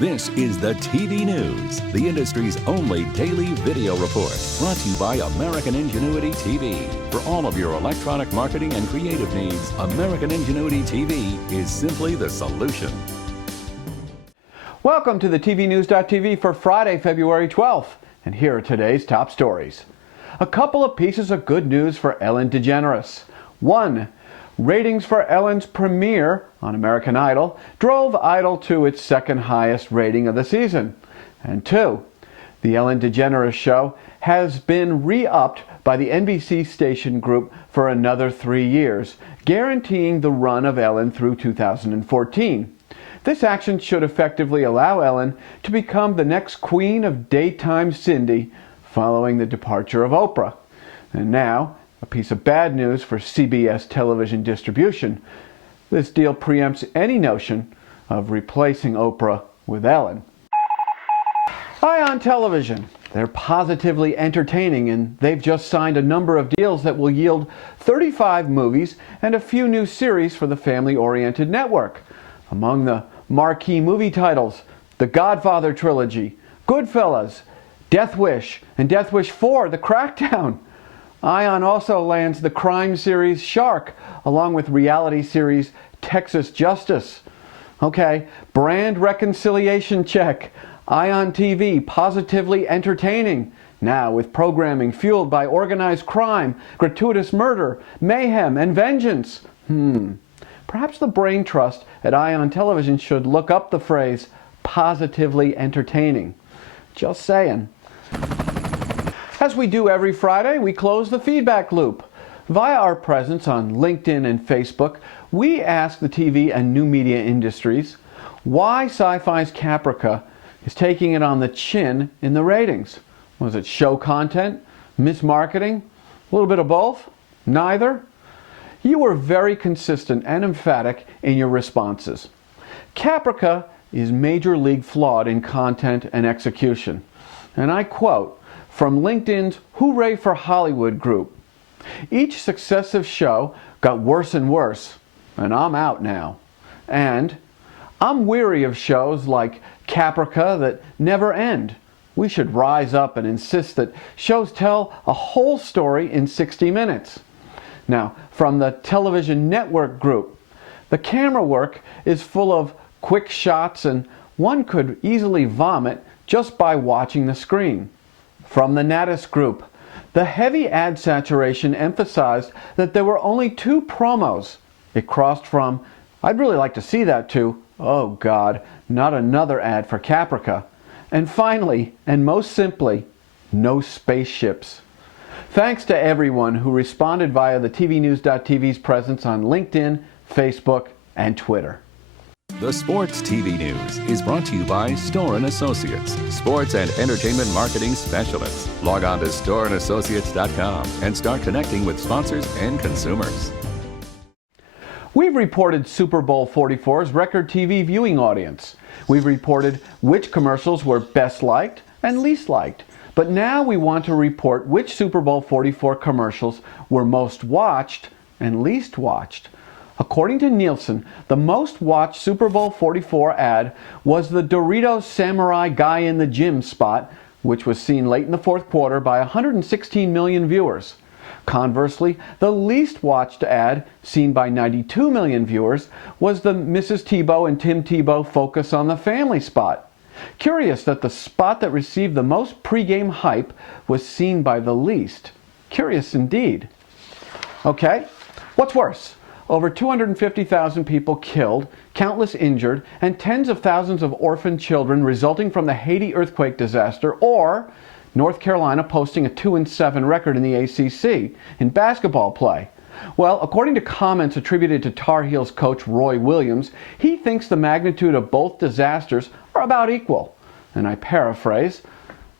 This is the TV News, the industry's only daily video report, brought to you by American Ingenuity TV. For all of your electronic marketing and creative needs, American Ingenuity TV is simply the solution. Welcome to the TVNews.TV for Friday, February 12th, and here are today's top stories. A couple of pieces of good news for Ellen Degeneres. 1. Ratings for Ellen's premiere on American Idol drove Idol to its second highest rating of the season. And 2. The Ellen Degeneres show has been re-upped by the NBC station group for another 3 years, guaranteeing the run of Ellen through 2014. This action should effectively allow Ellen to become the next queen of daytime Cindy following the departure of Oprah. And now, a piece of bad news for CBS television distribution. This deal preempts any notion of replacing Oprah with Ellen. Ion Television. They're positively entertaining, and they've just signed a number of deals that will yield 35 movies and a few new series for the family-oriented network. Among the marquee movie titles, the Godfather trilogy, Goodfellas, Death Wish, and Death Wish 4, The Crackdown. Ion also lands the crime series Shark, along with reality series Texas Justice. Okay, brand reconciliation check. Ion TV, positively entertaining. Now with programming fueled by organized crime, gratuitous murder, mayhem, and vengeance. Perhaps the brain trust at Ion Television should look up the phrase, positively entertaining. Just saying. As we do every Friday, we close the feedback loop. Via our presence on LinkedIn and Facebook, we ask the TV and new media industries why Sci-Fi's Caprica is taking it on the chin in the ratings. Was it show content? Mismarketing? A little bit of both? Neither? You were very consistent and emphatic in your responses. Caprica is major league flawed in content and execution. And I quote from LinkedIn's Hooray for Hollywood group. Each successive show got worse and worse, and I'm out now. And I'm weary of shows like Caprica that never end. We should rise up and insist that shows tell a whole story in 60 minutes. Now, from the television network group, the camera work is full of quick shots and one could easily vomit just by watching the screen. From the Natus group, the heavy ad saturation emphasized that there were only 2 promos. It crossed from, I'd really like to see that, to, oh God, not another ad for Caprica. And finally, and most simply, no spaceships. Thanks to everyone who responded via the TVNews.TV's presence on LinkedIn, Facebook, and Twitter. The Sports TV News is brought to you by Store & Associates, sports and entertainment marketing specialists. Log on to storeandassociates.com and start connecting with sponsors and consumers. We've reported Super Bowl 44's record TV viewing audience. We've reported which commercials were best liked and least liked. But now we want to report which Super Bowl 44 commercials were most watched and least watched. According to Nielsen, the most watched Super Bowl 44 ad was the Doritos Samurai Guy in the Gym spot, which was seen late in the fourth quarter by 116 million viewers. Conversely, the least watched ad, seen by 92 million viewers, was the Mrs. Tebow and Tim Tebow Focus on the Family spot. Curious that the spot that received the most pregame hype was seen by the least. Curious indeed. Okay, what's worse? Over 250,000 people killed, countless injured, and tens of thousands of orphaned children resulting from the Haiti earthquake disaster, or North Carolina posting a 2-7 record in the ACC in basketball play. Well, according to comments attributed to Tar Heels coach Roy Williams, he thinks the magnitude of both disasters are about equal. And I paraphrase,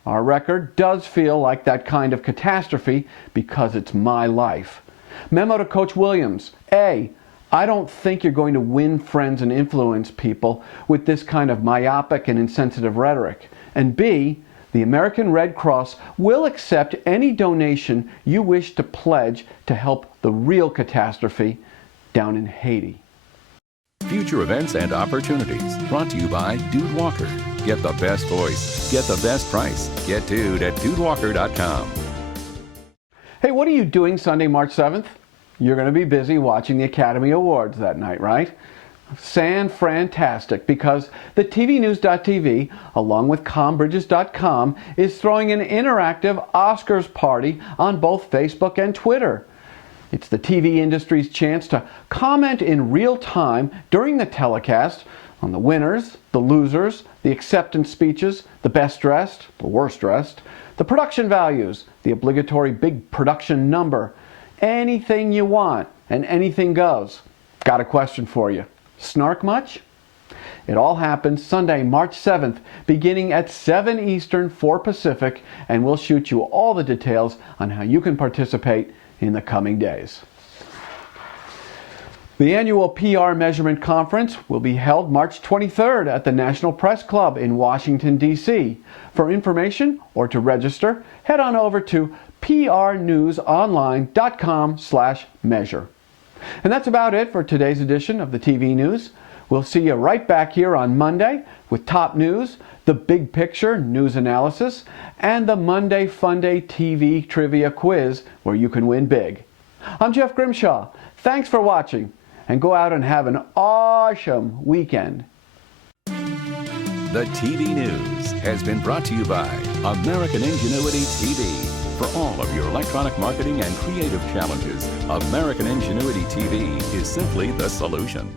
our record does feel like that kind of catastrophe because it's my life. Memo to Coach Williams. A, I don't think you're going to win friends and influence people with this kind of myopic and insensitive rhetoric. And B, the American Red Cross will accept any donation you wish to pledge to help the real catastrophe down in Haiti. Future events and opportunities brought to you by Dude Walker. Get the best voice. Get the best price. Get Dude at dudewalker.com. Hey, what are you doing Sunday, March 7th? You're going to be busy watching the Academy Awards that night, right? Fan-frantastic, because the TVnews.tv, along with combridges.com, is throwing an interactive Oscars party on both Facebook and Twitter. It's the TV industry's chance to comment in real time during the telecast on the winners, the losers, the acceptance speeches, the best dressed, the worst dressed, the production values, the obligatory big production number. Anything you want and anything goes. Got a question for you. Snark much? It all happens Sunday, March 7th, beginning at 7 Eastern, 4 Pacific, and we'll shoot you all the details on how you can participate in the coming days. The annual PR Measurement Conference will be held March 23rd at the National Press Club in Washington, D.C. For information or to register, head on over to prnewsonline.com/measure. And that's about it for today's edition of the TV News. We'll see you right back here on Monday with top news, the big picture news analysis, and the Monday Fun Day TV trivia quiz where you can win big. I'm Jeff Grimshaw. Thanks for watching, and go out and have an awesome weekend. The TV News has been brought to you by American Ingenuity TV. For all of your electronic marketing and creative challenges, American Ingenuity TV is simply the solution.